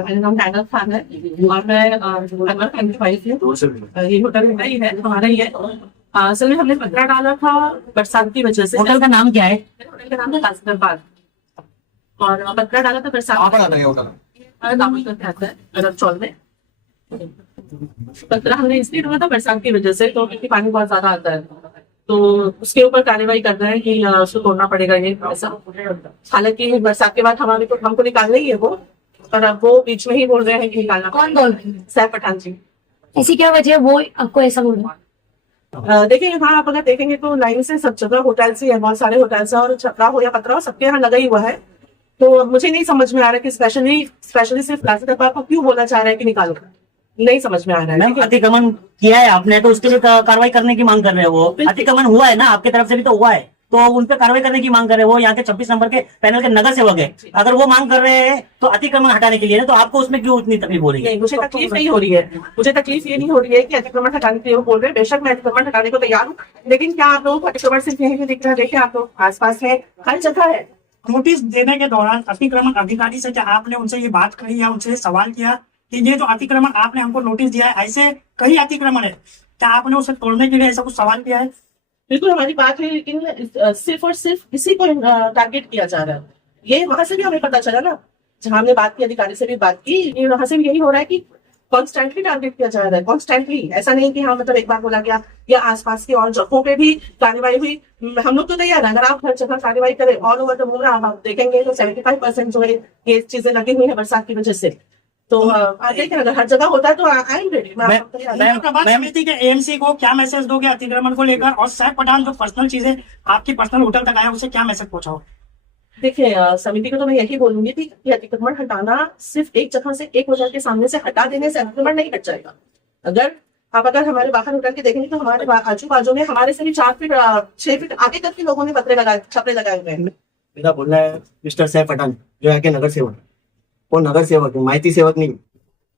मेरा नाम डायना खान है और मैं अनवर खान की वाइफ हूँ। ये होटल मेरा ही है, हमारा ही है। असल में हमने पत्रा डाला था बरसात की वजह से। होटल का नाम क्या है? होटल का नाम है कासिम पार्क और पत्रा डाला था बरसात चौल में। पत्रा हमने इसलिए डाला था बरसात की वजह से, तो क्योंकि पानी बहुत ज्यादा आता है, तो उसके ऊपर कार्यवाही कर रहे हैं कि उसको तोड़ना पड़ेगा ये ऐसा। हालांकि बरसात के बाद हमारे को हमको निकालना ही है वो, पर अब वो बीच में ही बोल रहे हैं कि निकालना। कौन बोल रहे हैं? सैफ पठान जी। ऐसी क्या वजह है वो आपको ऐसा बोल रहा है? देखिए यहाँ आप अगर देखेंगे तो लाइन से सब जगह होटल्स ही है, बहुत सारे होटल्स है और छपरा हो या पतरा हो सबके यहाँ लगा ही हुआ है। तो मुझे नहीं समझ में आ रहा है कि स्पेशली सिर्फ प्लास्टिक दरबार को क्यों बोलना चाह रहे हैं कि निकालो, नहीं समझ में आ रहा है। अतिक्रमण किया है आपने तो उसके लिए कार्रवाई करने की मांग कर रहे हैं। वो अतिक्रमण हुआ है ना, आपकी तरफ से भी तो हुआ है, तो उन पर कार्रवाई करने की मांग कर रहे हैं। वो यहाँ के 26 नंबर के पैनल के नगर सेवक है, अगर वो मांग कर रहे हैं तो अतिक्रमण हटाने के लिए, तो आपको उसमें क्यों उतनी तकलीफ हो रही है? मुझे तकलीफ नहीं हो रही है, मुझे तकलीफ ये नहीं हो रही है कि अतिक्रमण हटाने के लिए वो बोल रहे हैं। बेशक मैं अतिक्रमण हटाने को तैयार हूँ, लेकिन क्या आप लोगों को अतिक्रमण सिर्फ यहीं पे दिख रहा है? देखिए आप लोग आसपास में हर जगह है। नोटिस देने के दौरान अतिक्रमण अधिकारी से क्या आपने उनसे ये बात कही या उनसे सवाल किया कि ये जो अतिक्रमण आपने हमको नोटिस दिया है, ऐसे कई अतिक्रमण है, क्या आपने उसे तोड़ने के लिए ऐसा कुछ सवाल किया है? बिल्कुल हमारी बात है, लेकिन सिर्फ और सिर्फ इसी को टारगेट किया जा रहा है। ये वहां से भी हमें पता चला ना, जहां हमने बात की, अधिकारी से भी बात की, वहां से भी यही हो रहा है कि कॉन्स्टेंटली टारगेट किया जा रहा है, कॉन्स्टेंटली। ऐसा नहीं कि हाँ मतलब एक बार बोला गया या आसपास की और जगहों पे भी कार्रवाई हुई। हम लोग तो तैयार है, अगर आप हर जगह कार्रवाई करें ऑल ओवर द मुरा आप देखेंगे तो 75% जो है ये चीजें लगी हुई है बरसात की वजह से। तो देखें अगर हर जगह होता है तो आई एम रेडी। समिति के एएमसी को क्या मैसेज दोगे अतिक्रमण को लेकर, और सैफ पठान जो पर्सनल चीजें आपकी पर्सनल होटल तक आया उसे क्या मैसेज पहुंचाओ? देखिए समिति को तो मैं यही बोलूंगी थी कि अतिक्रमण हटाना सिर्फ एक जगह से एक होटल के सामने से हटा देने से अतिक्रमण नहीं हट जाएगा। अगर हमारे बाहर होटल के देखेंगे तो हमारे आजू बाजू में हमारे से भी 4 फीट 6 फीट आगे तक के लोगों ने छपरे लगाए हुए हैं। मेरा बोलना है मिस्टर सैफ पठान जो यहाँ के नगर सेवक, वो नगर सेवक है, माइती सेवक नहीं।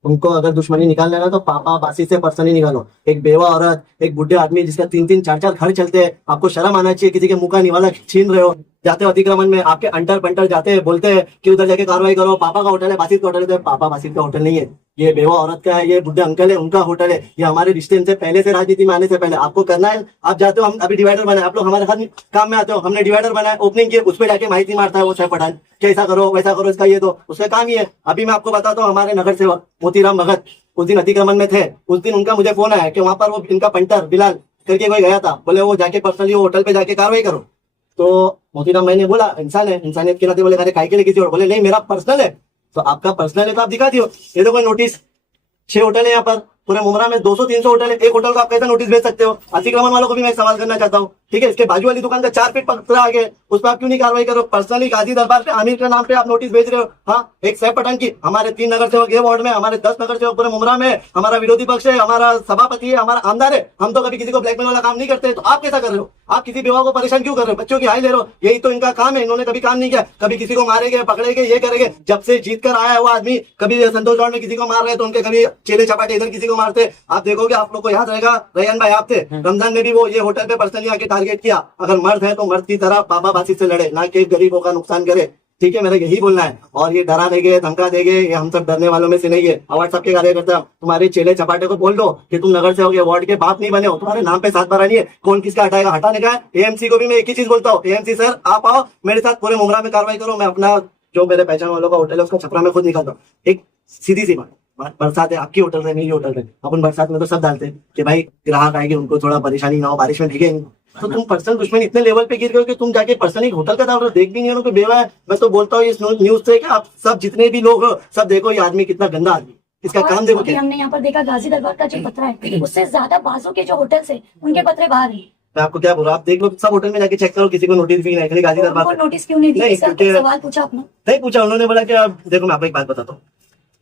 उनको अगर दुश्मनी निकालना है ना तो पापा बासी से पर्सनली निकालो। एक बेवा औरत, एक बुढ़े आदमी जिसका 3-3 4-4 घर चलते हैं, आपको शर्म आना चाहिए। किसी के मुंह का निवाला छीन रहे हो, जाते हो अतिक्रमण में, आपके अंटर पंटर जाते हैं, बोलते हैं कि उधर जाके कार्रवाई करो, पापा का होटल है, बासित का होटल है। तो पापा बासित का होटल नहीं है, ये बेवा औरत का है, ये बुढ़े अंकल है उनका होटल है। ये हमारे रिश्ते इनसे पहले से, राजनीति में आने से पहले आपको करना है। आप जाते हो, हम अभी डिवाइडर बनाए, आप लोग हमारे हर काम में आते हो, हमने डिवाइडर बनाया, ओपनिंग किए, उस पर जाके माहिती मारता है वो सैफ पठान कि ऐसा करो वैसा करो, इसका ये दो, उसका काम ही है। अभी मैं आपको बताता हूँ, हमारे नगर सेवक मोतीराम भगत उस दिन अतिक्रमण में थे। उस दिन उनका मुझे फोन आया कि वहां पर वो इनका पंटर बिलाल करके कोई गया था, बोले वो जाके पर्सनली वो होटल पे जाके कार्रवाई करो। तो मोतीराम मैंने बोला इंसान है, इंसानियत के नाते बोले अरे काय के लिए किसी और, बोले नहीं मेरा पर्सनल है। तो आपका पर्सनल है तो आप दिखा दियो। ये तो कोई नोटिस 6 होटल है यहाँ पर पूरे मुमरा में, 200-300 होटल है, एक होटल को आप कैसा नोटिस भेज सकते हो? अतिक्रमण वालों को भी मैं एक सवाल करना चाहता हूँ, ठीक है? इसके बाजू वाली दुकान का 4 फीट पत्रा आगे, उस पर आप क्यों नहीं कार्रवाई करो? पर्सनली गाजी दरबार पे आमिर के नाम पे आप नोटिस भेज रहे हो। हाँ, एक सैफ पठान की, हमारे 3 नगर सेवक ये वार्ड में, हमारे 10 नगर सेवक पूरे मुमरा में, हमारा विरोधी पक्ष है, हमारा सभापति है, हमारा आमदार है। हम तो कभी किसी को ब्लैकमेल वाला काम नहीं करते। तो आप कैसा कर रहे हो? आप किसी विवाह को परेशान क्यों कर रहे हो? बच्चों की हाई ले रहे हो, यही तो इनका काम है। इन्होंने कभी काम नहीं किया, कभी किसी को मारेंगे पकड़ेंगे ये करेंगे। जब से जीत कर आया है वो आदमी, कभी संतोष गौड़ में किसी को मार रहे तो उनके कभी चेले चपाटे इधर किसी को मारते। आप देखोगे, आप लोग को याद रहेगा, रैयन भाई आप थे, रमजान में भी वो ये होटल पे पर्सनली आके टारगेट किया। अगर मर्द है तो मर्द की तरह बाबा बासी से लड़े, ना कि गरीबों का नुकसान करे, ठीक है? मेरा यही बोलना है। और ये डरा देंगे धमका देंगे, ये हम सब डरने वालों में से नहीं है। व्हाट्सएप के कार्यकर्ता तुम्हारे चेले चपाटे को बोल दो कि तुम नगर से हो गए, वार्ड के बाप नहीं बने हो, तुम्हारे नाम पे 7 बार नहीं है। कौन किसका हटाएगा? हटाने का है। एएमसी को भी मैं एक ही चीज बोलता हूँ, एएमसी सर आप आओ मेरे साथ पूरे मुमरा में कार्रवाई करो। मैं अपना जो मेरे पहचान वालों का होटल है उसका छपरा में खुद निकालता हूँ। एक सीधी सी बात, बरसात है, आपकी होटल है मेरी होटल है, अपन बरसात में तो सब डालते हैं कि भाई ग्राहक आएंगे उनको थोड़ा परेशानी ना हो, बारिश में भीगेंगे। तो तुम पर्सनल दुश्मन इतने लेवल पे गिर गए कि तुम जाके पर्सनली होटल का दाम देख भी नहीं है, बेवा है। मैं तो बोलता हूँ इस न्यूज से कि आप सब जितने भी लोग हो सब देखो ये आदमी कितना गंदा आदमी, इसका काम देखो। हमने यहाँ पर देखा गाजी दरबार का जो पत्रा है उससे ज्यादा बाजू के जो होटल्स है उनके पत्रे बाहर है। मैं आपको क्या बोल रहा हूँ, आप देख लो सब होटल में जाके चेक करो, किसी को नोटिस भी नहीं, खाली गाजी दरबार उनको नोटिस क्यों नहीं दिया? नहीं, सर, क्योंकि- सवाल पूछा आपने? नहीं पूछा। उन्होंने बोला कि आप देखो, मैं आपको एक बात बताता हूँ,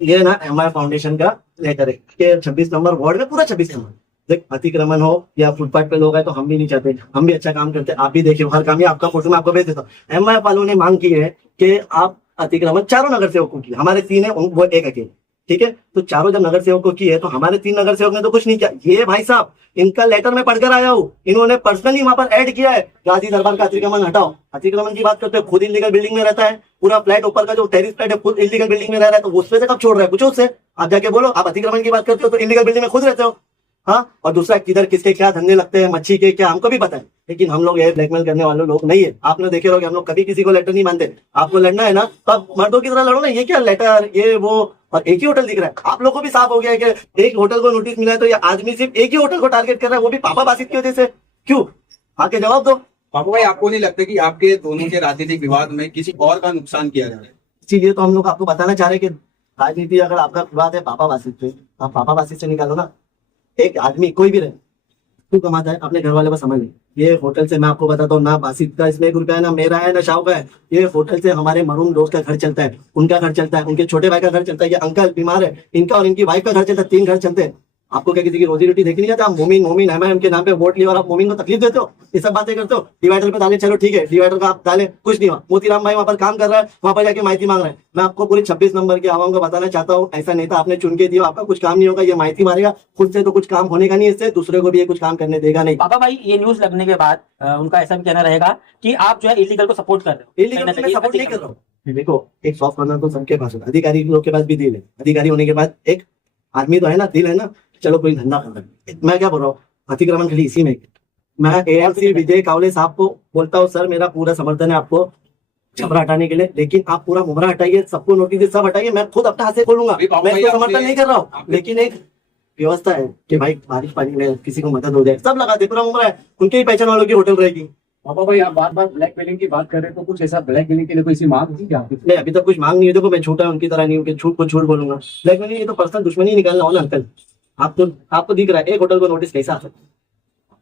ये ना एमआई फाउंडेशन का लेटर है कि 26 नंबर वार्ड में पूरा 26 नंबर देख अतिक्रमण हो या फुटपाथ पे लोग है, तो हम भी नहीं चाहते, हम भी अच्छा काम करते हैं, आप भी देखिए हर काम, ये आपका फोटो मैं आपको भेज देता हूँ। एमआई वालों ने मांग की है कि आप अतिक्रमण चारों नगर सेवकों की, हमारे 3 है वो एक अकेले, ठीक है, तो चारों जब नगर सेवकों की है तो हमारे 3 नगर सेवक ने तो कुछ नहीं किया। ये भाई साहब इनका लेटर में पढ़कर आया हूँ, इन्होंने पर्सनली वहां पर ऐड किया है, गाजी दरबार का अतिक्रमण हटाओ। अतिक्रमण की बात करते हो, खुद इलीगल बिल्डिंग में रहता है, पूरा फ्लैट ऊपर का जो टेरिस फ्लैट है खुद इलीगल बिल्डिंग में रह रहा है, तो उसमें से कब छोड़ रहा है, पूछो उससे, आप जाके बोलो। आप अतिक्रमण की बात करते हो तो इलीगल बिल्डिंग में खुद रहते हो, हाँ। और दूसरा किधर किसके क्या धंधे लगते हैं, मच्छी के क्या, हमको भी पता है, लेकिन हम लोग ये ब्लैकमेल करने वाले लोग नहीं है। आपने देखे रहोगे हम लोग कभी किसी को लेटर नहीं मानते। आपको लड़ना है ना तो आप मर्दों की तरह लड़ो ना, ये क्या लेटर ये वो, और एक ही होटल दिख रहा है। आप लोग को भी साफ हो गया है कि एक होटल को नोटिस मिला है तो ये आदमी सिर्फ एक ही होटल को टारगेट कर रहा है, वो भी पापा बासित की वजह से। क्यों, आके जवाब दो। पापा भाई, आपको नहीं लगता कि आपके दोनों के राजनीतिक विवाद में किसी और का नुकसान किया जा रहा है? इसीलिए तो हम लोग आपको बताना चाह रहे हैं कि राजनीति अगर आपका विवाद है पापा बासित पे, आप पापा बासित से निकालो ना। एक आदमी कोई भी रहे, तू कमाता है, अपने घर वाले को समझ नहीं। ये होटल से मैं आपको बताता हूँ ना, बासित का इसमें 1 रुपया है, ना मेरा है ना शाह का है। ये होटल से हमारे मरूम दोस्त का घर चलता है, उनका घर चलता है, उनके छोटे भाई का घर चलता है, ये अंकल बीमार है इनका और इनकी वाइफ का घर चलता है, 3 घर चलते हैं। आपको क्या किसी की रोजी रोटी देखनी जाता है? आप मोमिन मोमिन एमआईएम के नाम पे वोट लिए और आप मोमिन को तकलीफ देते हो, ये सब बातें करते हो। डिवाइडर पे डाले, चलो ठीक है, डिवाइडर का आप डाले, कुछ नहीं हुआ। मोतीराम भाई वहां पर काम कर रहा है, वहां पर जाके माहिती मांग रहा है। मैं आपको पूरी 26 नंबर की आवाम को बताना चाहता हूँ, ऐसा नेता आपने चुन के दिया, आपका कुछ काम नहीं होगा, ये माहिती मारेगा, खुद से तो कुछ काम होने का नहीं, इससे दूसरे को भी ये कुछ काम करने देगा नहीं। पापा भाई, ये न्यूज लगने के बाद उनका ऐसा भी कहना रहेगा कि आप जो है इलीगल को सपोर्ट कर रहे हो। इलीगल में सपोर्ट नहीं कर रहा हूँ। देखो, एक सॉफ्ट कॉर्नर तो सबके पास होता है, अधिकारी लोग के पास भी दिल है, अधिकारी होने के बाद एक आदमी तो है ना, दिल है ना, चलो कोई धंधा कर रहा है। मैं क्या बोल रहा हूँ, अतिक्रमण खाली इसी में। मैं एएमसी विजय कावले साहब को बोलता हूँ, सर मेरा पूरा समर्थन है आपको छपरा हटाने के लिए, लेकिन आप पूरा मुमरा हटाइए, सबको नोटिस सब हटाइए, मैं खुद अपने हाथ से खोलूंगा, मैं इसको समर्थन नहीं कर रहा हूँ। लेकिन एक व्यवस्था है कि भाई बारिश पानी में किसी को मदद हो जाए, सब लगा दे, पूरा मुमरा है, उनके ही पहचान वालों की होटल रहेगी। पापा भाई, आप बार बार ब्लैक मेलिंग की बात कर रहे हैं, तो कुछ ऐसा ब्लैक मेलिंग के लिए कोई सी मांग थी क्या आपकी? नहीं, अभी तक कुछ मांग नहीं है। देखो, मैं झूठा उनकी तरह नहीं हूँ कि झूठ को झूठ बोलूंगा, लेकिन ये तो पर्सनल दुश्मनी निकालना हो ना अंकल। आपको दिख रहा है एक होटल को नोटिस कैसा आ सकता है?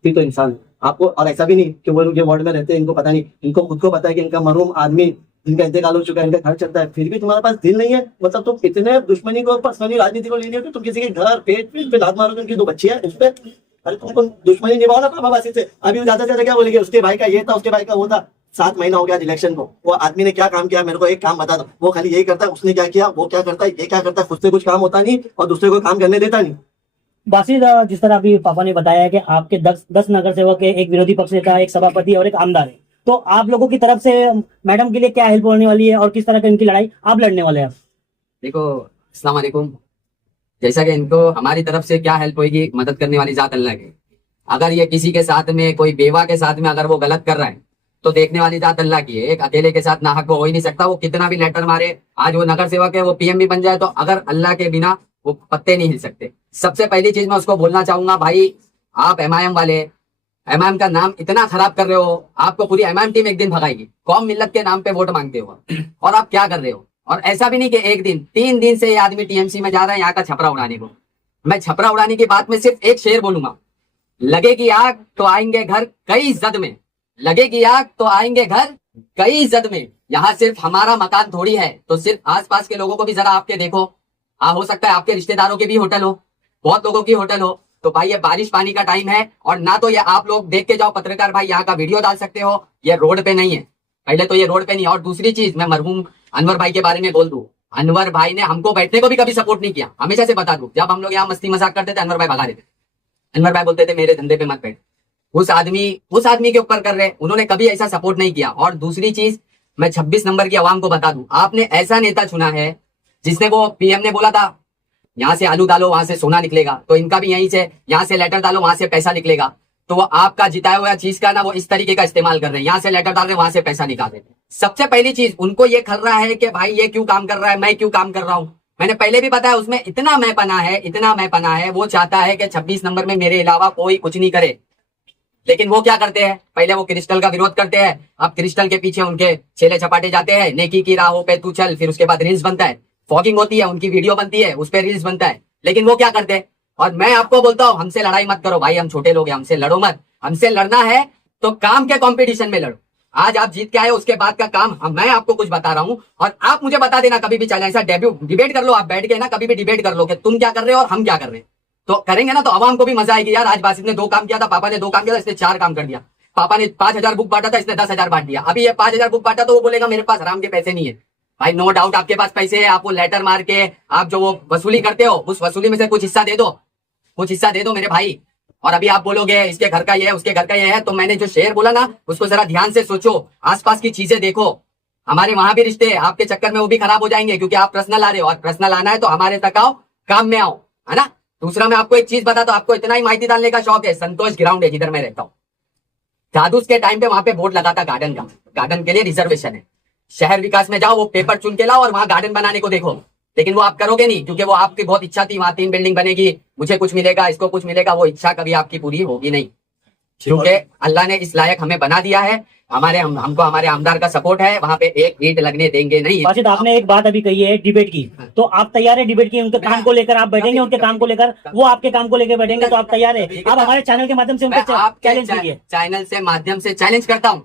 फिर तो इंसान है आपको, और ऐसा भी नहीं कि वो उनके वार्ड में रहते हैं, इनको पता नहीं, इनको खुद को पता है कि इनका मरूम आदमी जिनका इंतकाल हो चुका है, इनका घर चलता है, फिर भी तुम्हारे पास दिल नहीं है। मतलब तुम इतने दुश्मनी को, पर्सनली राजनीति को ले लियो कि तुम किसी के घर पेट पे लात मारोगे, उनकी 2 बच्चियां हैं उस पे। अरे तुमको दुश्मनी निभाओ ना पापा बासी से। अभी ज्यादा से ज्यादा क्या बोलेंगे, उसके भाई का ये था, उसके भाई का वो था। 7 महीना हो गया आज इलेक्शन को, वो आदमी ने क्या काम किया मेरे को एक काम बता दो। वो खाली यही करता है, उसने क्या किया, वो क्या करता है, ये क्या करता है, खुद से कुछ काम होता नहीं और दूसरे को काम करने देता नहीं। बासित, जिस तरह अभी पापा ने बताया कि आपके 10 नगर सेवक है, एक विरोधी पक्ष नेता, एक सभापति और एक आमदार है, तो आप लोगों की तरफ से मैडम के लिए क्या हेल्प होने वाली है और किस तरह की इनकी लड़ाई आप लड़ने वाले हैं? देखो, अस्सलाम वालेकुम। जैसा कि इनको हमारी तरफ से क्या हेल्प होगी, मदद करने वाली जात अल्लाह की। अगर ये किसी के साथ में, कोई बेवा के साथ में अगर वो गलत कर रहा है तो देखने वाली जात अल्लाह की है। एक अकेले के साथ नाहक हो ही नहीं सकता, वो कितना भी लेटर मारे, आज वो नगर सेवक है, वो पीएम भी बन जाए, तो अगर अल्लाह के बिना वो पत्ते नहीं हिल सकते। सबसे पहली चीज मैं उसको बोलना चाहूंगा, भाई आप एमआईएम वाले, एमआईएम का नाम इतना खराब कर रहे हो, आपको पूरी एमआईएम टीम एक दिन भगाएगी। कौम मिल्लत के नाम पे वोट मांगते हो और आप क्या कर रहे हो। और ऐसा भी नहीं कि एक दिन, 3 दिन से ये आदमी टीएमसी में जा रहा है यहाँ का छपरा उड़ाने को। मैं छपरा उड़ाने की बात में सिर्फ एक शेर बोलूंगा, लगेगी आग तो आएंगे घर कई जद में, लगेगी आग तो आएंगे घर कई जद में। यहाँ सिर्फ हमारा मकान थोड़ी है, तो सिर्फ आसपास के लोगों को भी जरा आपके देखो। हो सकता है आपके रिश्तेदारों के भी होटल हो, बहुत लोगों की होटल हो। तो भाई ये बारिश पानी का टाइम है, और ना तो ये आप लोग देख के जाओ, पत्रकार भाई यहाँ का वीडियो डाल सकते हो, ये रोड पे नहीं है। पहले तो ये रोड पे नहीं। और दूसरी चीज, मैं मरहूम अनवर भाई के बारे में बोल दूं, अनवर भाई ने हमको बैठने को भी कभी सपोर्ट नहीं किया। हमेशा से बता दूं, जब हम लोग यहाँ मस्ती मजाक करते थे, अनवर भाई भगा देते। अनवर भाई बोलते थे मेरे धंधे पे मत बैठ। उस आदमी के ऊपर कर रहे, उन्होंने कभी ऐसा सपोर्ट नहीं किया। और दूसरी चीज, मैं 26 नंबर की आवाम को बता दूं, आपने ऐसा नेता चुना है जिसने, वो पीएम ने बोला था यहाँ से आलू डालो वहां से सोना निकलेगा, तो इनका भी यहीं से, यहाँ से लेटर डालो वहां से पैसा निकलेगा। तो वो आपका जिताया हुआ चीज का ना, वो इस तरीके का इस्तेमाल कर रहे हैं, यहाँ से लेटर डाल रहे हैं वहां से पैसा निकाल रहे हैं। सबसे पहली चीज, उनको ये खल रहा है कि भाई ये क्यों काम कर रहा है, मैं क्यों काम कर रहा हूँ। मैंने पहले भी बताया, उसमें इतना मैं पना है, इतना मैं पना है। वो चाहता है कि 26 नंबर में मेरे अलावा कोई कुछ नहीं करे। लेकिन वो क्या करते हैं, पहले वो क्रिस्टल का विरोध करते हैं, अब क्रिस्टल के पीछे उनके छेले छपाटे जाते हैं, नेकी की राहों पे तू चल, फिर उसके बाद रील्स बनता है, फॉगिंग होती है, उनकी वीडियो बनती है, उस पर रील्स बनता है। लेकिन वो क्या करते हैं, और मैं आपको बोलता हूँ, हमसे लड़ाई मत करो भाई, हम छोटे लोग हैं, हमसे लड़ो मत। हमसे लड़ना है तो काम के कंपटीशन में लड़ो। आज आप जीत के आए, उसके बाद का काम मैं आपको कुछ बता रहा हूं और आप मुझे बता देना कभी भी चले ऐसा डिबेट कर लो, आप बैठ के ना कभी भी डिबेट कर लो कि तुम क्या कर रहे हो और हम क्या कर रहे हैं। तो करेंगे ना तो आवाम को भी मजा आएगी यार। आज बासित ने 2 काम किया था, पापा ने 2 काम किया था, इसने 4 काम कर दिया। पापा ने 5,000 बुक बांटा था, इसने 10,000 बांट दिया। अभी ये 5,000 बुक बांटा तो वो बोलेगा मेरे पास हराम के पैसे नहीं है। भाई नो डाउट आपके पास पैसे है, आप वो लेटर मार के आप जो वो वसूली करते हो उस वसूली में से कुछ हिस्सा दे दो, कुछ हिस्सा दे दो मेरे भाई। और अभी आप बोलोगे इसके घर का ये है, उसके घर का ये है, तो मैंने जो शेर बोला ना उसको जरा ध्यान से सोचो, आसपास की चीजें देखो। हमारे वहां भी रिश्ते आपके चक्कर में वो भी खराब हो जाएंगे क्योंकि आप पर्सनल आ रहे हो और पर्सनल आना है तो हमारे तक आओ, काम में आओ, है ना। दूसरा मैं आपको एक चीज बता, तो आपको इतना ही माहिती डालने का शौक है, संतोष ग्राउंड है जिधर मैं रहता हूँ, जादूस के टाइम पे वहां पे बोर्ड लगा था गार्डन का, गार्डन के लिए रिजर्वेशन है। शहर विकास में जाओ, वो पेपर चुन के लाओ और वहां गार्डन बनाने को देखो, लेकिन वो आप करोगे नहीं क्योंकि वो आपकी बहुत इच्छा थी वहां 3 बिल्डिंग बनेगी, मुझे कुछ मिलेगा, इसको कुछ मिलेगा। वो इच्छा कभी आपकी पूरी होगी नहीं क्योंकि अल्लाह ने इस लायक हमें बना दिया है। हमको हमारे आमदार का सपोर्ट है, वहां पे एक ईंट लगने देंगे नहीं। बासित आपने एक बात अभी कही है डिबेट की, तो आप तैयार है डिबेट की? उनके काम को लेकर आप बैठेंगे, उनके काम को लेकर वो आपके काम को लेकर बैठेंगे, तो आप तैयार है? आप हमारे चैनल के माध्यम से मैं उनको आपके चैलेंज कीजिए। चैनल से माध्यम से चैलेंज करता हूँ,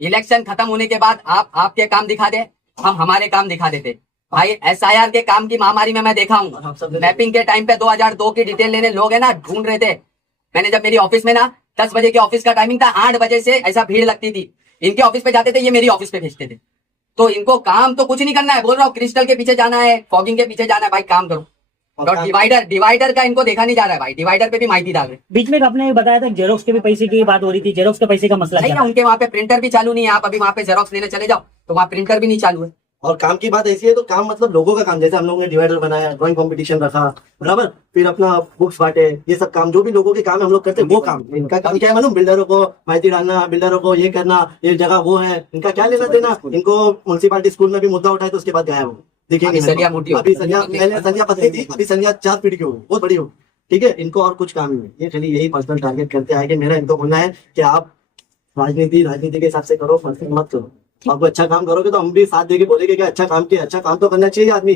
इलेक्शन खत्म होने के बाद आप आपके काम दिखा दे, हम हमारे काम दिखा देते। भाई SIR के काम की महामारी में मैं देखा हूँ, मैपिंग के टाइम पे 2002 की डिटेल लेने लोग है ना ढूंढ रहे थे। मैंने जब मेरी ऑफिस में ना 10 बजे के ऑफिस का टाइमिंग था, 8 बजे से ऐसा भीड़ लगती थी, इनके ऑफिस पे जाते थे, ये मेरी ऑफिस पे भेजते थे। तो इनको काम तो कुछ नहीं करना है, बोल रहा हूँ क्रिस्टल के पीछे जाना है, फॉगिंग के पीछे जाना है, भाई काम करो। और डिवाइडर का इनको देखा नहीं जा रहा है भाई, डिवाइडर पे भी माहिती डाल रहे। बीच में आपने बताया था जेरोक्स के भी पैसे की बात हो रही थी, जेरोक्स के पैसे का मसला क्या नहीं, है? उनके वहाँ पे प्रिंटर भी चालू नहीं है। आप अभी वहाँ पे जेरोक्स लेने चले जाओ तो वहाँ प्रिंटर भी नहीं चालू है। और काम की बात ऐसी है तो काम मतलब लोगों का काम, जैसे हम लोगों ने डिवाइडर बनाया, ड्राइंग कंपटीशन रखा, बराबर, फिर अपना बुक्स बांटे, ये सब काम जो भी लोगों के काम है हम लोग करते हैं, वो काम। इनका काम क्या है मालूम? बिल्डरों को माहिती डालना, बिल्डरों को ये करना, ये जगह वो है, इनका क्या लेना देना। इनको म्युनिसिपालिटी स्कूल में भी मुद्दा उठाए तो उसके बाद गायब हो दिखेंगे। अभी संज्ञा मोटी हो अभी संज्ञा पहले संज्ञा पतली थी, अभी संज्ञा 4 फीट की होगी, बहुत बड़ी हो। ठीक है, इनको और कुछ काम नहीं है, ये खाली यही पर्सनल टारगेट करते आए कि मेरा इनको बोलना है कि आप राजनीति के हिसाब से करो, पर्सनल मत करो। आप अच्छा काम करोगे तो हम भी साथ देके बोलेंगे कि अच्छा काम किया, अच्छा काम तो करना चाहिए आदमी।